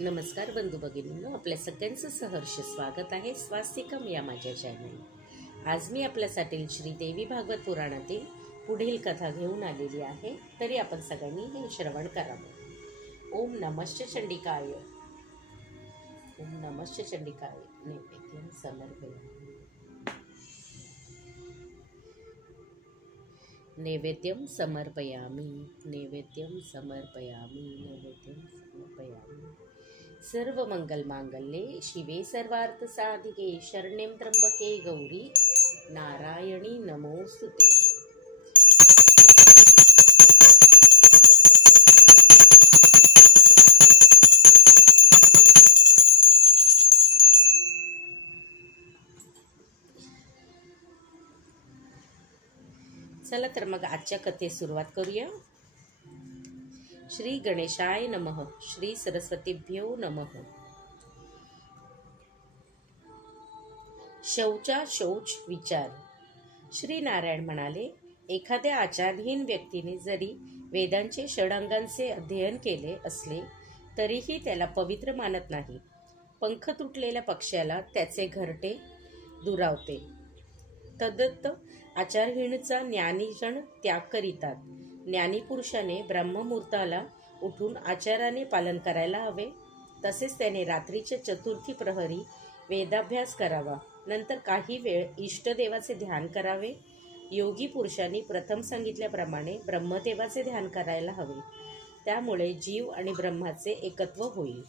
नमस्कार बंधू भगिनींनो, आपल्या सगळ्यांचं सहर्ष स्वागत आहे स्वास्तिकम या माझ्या चॅनल। आज मी आपल्यासाठी श्री देवी भागवत पुराणातील पुढील कथा घेऊन आलेली आहे, तरी आपण सगळ्यांनी हे श्रवण करावं। ओम नमश्च चंडिकाय, ओम नमश्च चंडिकाय। नैवेद्यम समर्पयामि, नैवेद्यम समर्पयामि, नैवेद्यम समर्पयामि, नैवेद्यम समर्पयामि। सर्व मंगल मांगल्ये शिवे सर्वार्थ साधिके शरण्यं त्र्यंबके गौरी नारायणी नमोस्तुते। चला तर मग आजच्या कथेस सुरुवात करूया। श्री गणेशाय नमः, श्री सरस्वतीभ्यो नमः। शौचा शौच विचार। श्री नारायण म्हणाले, एखाद्या आचारहीन व्यक्तीने जरी वेदांचे षडांगांचे अध्ययन केले असले तरीही त्याला पवित्र मानत नाही। पंख तुटलेल्या पक्ष्याला त्याचे घरटे दुरावते, तद्वत आचारहीनचा ज्ञानीजन त्याग करीतात। ज्ञानी पुरुषाने ब्रह्ममुहूर्ताला उठून आचाराने पालन करायला हवे। तसेच त्याने रात्रीच्या चतुर्थी प्रहरी वेदाभ्यास करावा, नंतर काही वेळ इष्टदेवाचे ध्यान करावे। योगी पुरुषांनी प्रथम सांगितल्याप्रमाणे ब्रह्मदेवाचे ध्यान करायला हवे, त्यामुळे जीव आणि ब्रह्माचे एकत्व होईल।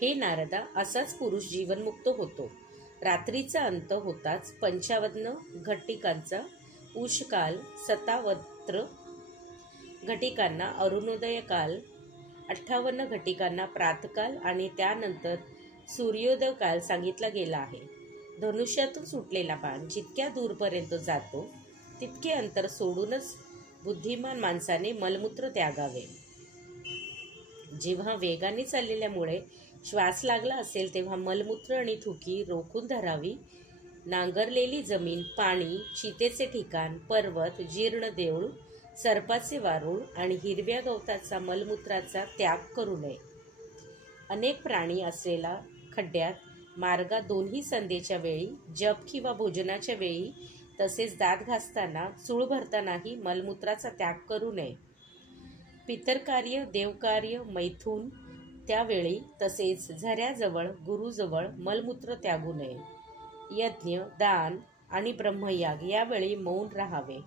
हे नारदा, असाच पुरुष जीवनमुक्त होतो। रात्रीचा अंत होताच 55 घटिकांचा उषकाल, 57 घटिकांना अरुणोदय काल, 58 घटिकांना प्रातकाल आणि त्यानंतर सूर्योदय काल सांगितला गेला आहे। धनुष्यातून सुटलेला बाण जितक्या दूरपर्यंत जातो तितके अंतर सोडूनच बुद्धिमान माणसाने मलमूत्र त्यागावे। जेव्हा वेगाने चाललेल्यामुळे श्वास लागला असेल तेव्हा मलमूत्र आणि थुकी रोखून धरावी। नांगरलेली जमीन, पाणी, चितेचे ठिकाण, पर्वत, जीर्ण देऊळ, सर्पाचे वारूळ आणि हिरव्या गवताचा मलमूत्राचा त्याग करू नये। अनेक प्राणी असलेला खड्ड्यात, मार्गात दोन्ही संध्येच्या वेळी, जप किंवा भोजनाच्या वेळी, तसेच दात घासताना, चूळ भरतानाही मलमूत्राचा त्याग करू नये। पितरकार्य, देवकार्य, मैथून त्यावेळी, तसेच झऱ्याजवळ, गुरुजवळ मलमूत्र त्यागू नये। यज्ञ, दान आणि ब्रह्मयाग यावेळी मौन राहावे।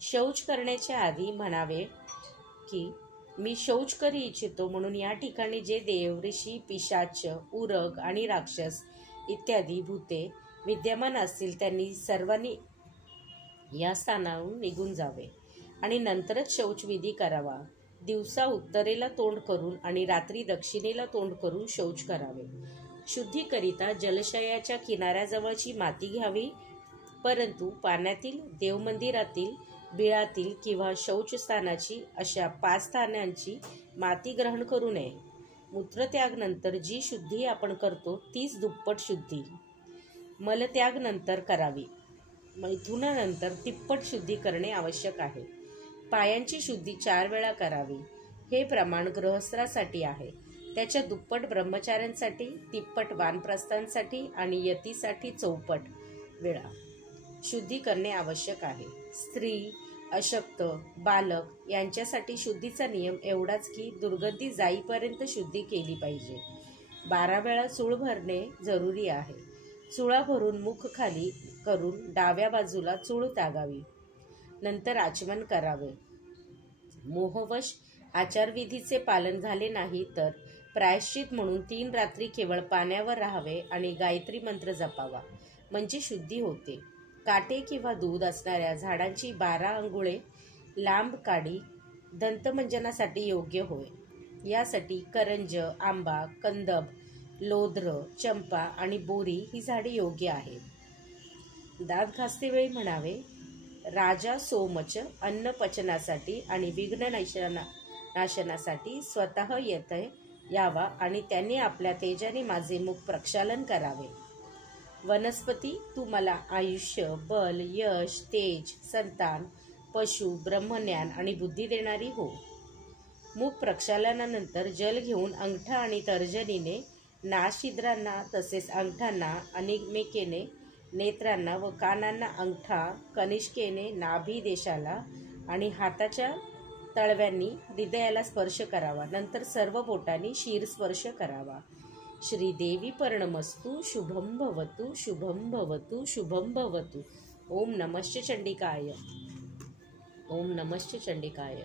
शौच करण्याच्या आधी म्हणावे की मी शौच करू इच्छितो, म्हणून या ठिकाणी जे देव, ऋषी, पिशाच, उरग आणि राक्षस इत्यादी भूते विद्यमान असतील त्यांनी सर्वांनी या स्थानावरून निघून जावे आणि नंतरच शौचविधी करावा। दिवसा उत्तरेला तोंड करून आणि रात्री दक्षिणेला तोंड करून शौच करावे। शुद्धीकरिता जलाशयाच्या किनाऱ्याजवळची माती घ्यावी, परंतु पाण्यातील, देवमंदिरातील, बिळातील किंवा शौचस्थानाची अशा 5 स्थानांची माती ग्रहण करू नये। मूत्रत्याग नंतर जी शुद्धी आपण करतो तीच दुप्पट शुद्धी मलत्याग नंतर करावी। मैथुनानंतर तिप्पट शुद्धी करणे आवश्यक आहे। पायांची शुद्धी 4 वेळा करावी। हे प्रमाण गृहस्थासाठी आहे, त्याच्या दुप्पट ब्रह्मचार्यांसाठी, तिप्पट वानप्रस्थांसाठी आणि यतीसाठी 4 वेळा शुद्धी करणे आवश्यक आहे। स्त्री, अशक्त, बालक यांच्यासाठी शुद्धीचा नियम एवढाच की दुर्गंधी जाईपर्यंत शुद्धी केली पाहिजे। 12 वेळा चूळ भरणे जरुरी आहे। चुळा भरून मुख खाली करून डाव्या बाजूला चूळ टाकावी, नंतर आचमन करावे। मोहवश आचारविधीचे पालन झाले नाही तर प्रायश्चित म्हणून 3 रात्री केवळ पाण्यावर राहावे आणि गायत्री मंत्र जपावा, म्हणजे शुद्धी होते। काटे किंवा दूध असणाऱ्या झाडांची 12 अंगुळे लांब काडी दंतमंजनासाठी योग्य होय। यासाठी करंज, आंबा, कंदब, लोध्र, चंपा आणि बोरी ही झाडे योग्य आहेत। दात घासते वेळी म्हणावे, राजा सोमच अन्न पचनासाठी आणि विघ्न नाशनासाठी स्वतः येते यावा आणि त्यांनी आपल्या तेजाने माझे मुख प्रक्षालन करावे। वनस्पती, तू मला आयुष्य, बल, यश, तेज, संतान, पशु, ब्रह्मज्ञान आणि बुद्धी देणारी हो। मूग प्रक्षालनानंतर जल घेऊन अंगठा आणि तर्जनीने नाशिद्रांना तसेच अंगठांना अनिमेकेने नेत्रांना व कानांना अंगठा, कनिष्केने नाभी देशाला आणि हाताच्या तळव्यांनी हृदयाला स्पर्श करावा. नंतर सर्व बोटांनी शिरस्पर्श करावा. श्रीदेवी पर्णमस्तु. शुभं भवतु, शुभं भवतु, शुभं भवतु. ओम नमश्च चंडिकाय. ओम नमश्च चंडिकाय.